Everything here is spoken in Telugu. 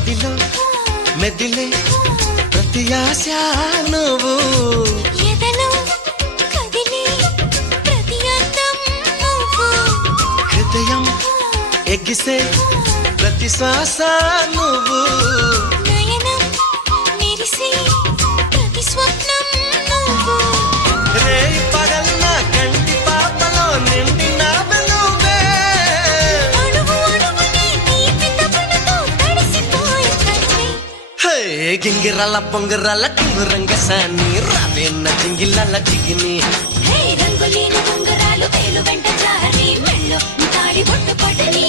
మదిలో మెదిలే ప్రతి ఆశ నువ్వు ఎదలో కదిలే ప్రతి అందం నువ్వు హృదయం ఎగిసే ప్రతి శ్వాస నువ్వు నయనం మెరిసే ప్రతి స్వప్నం నువ్వు రేయి పగలన కంటి పాపలో నిండిన నువ్వే అణువు అణువుని తీపి తపనతో తడిసిపోయే కన్నే హే గింగిరాల పొంగరాల టింగురంగ సాని రావేన్న జింగిలాల జిగిని హే రంగులీన ఉంగరాలు వేలు వెంట జారి మెళ్ళు తాళి బొట్టు పడని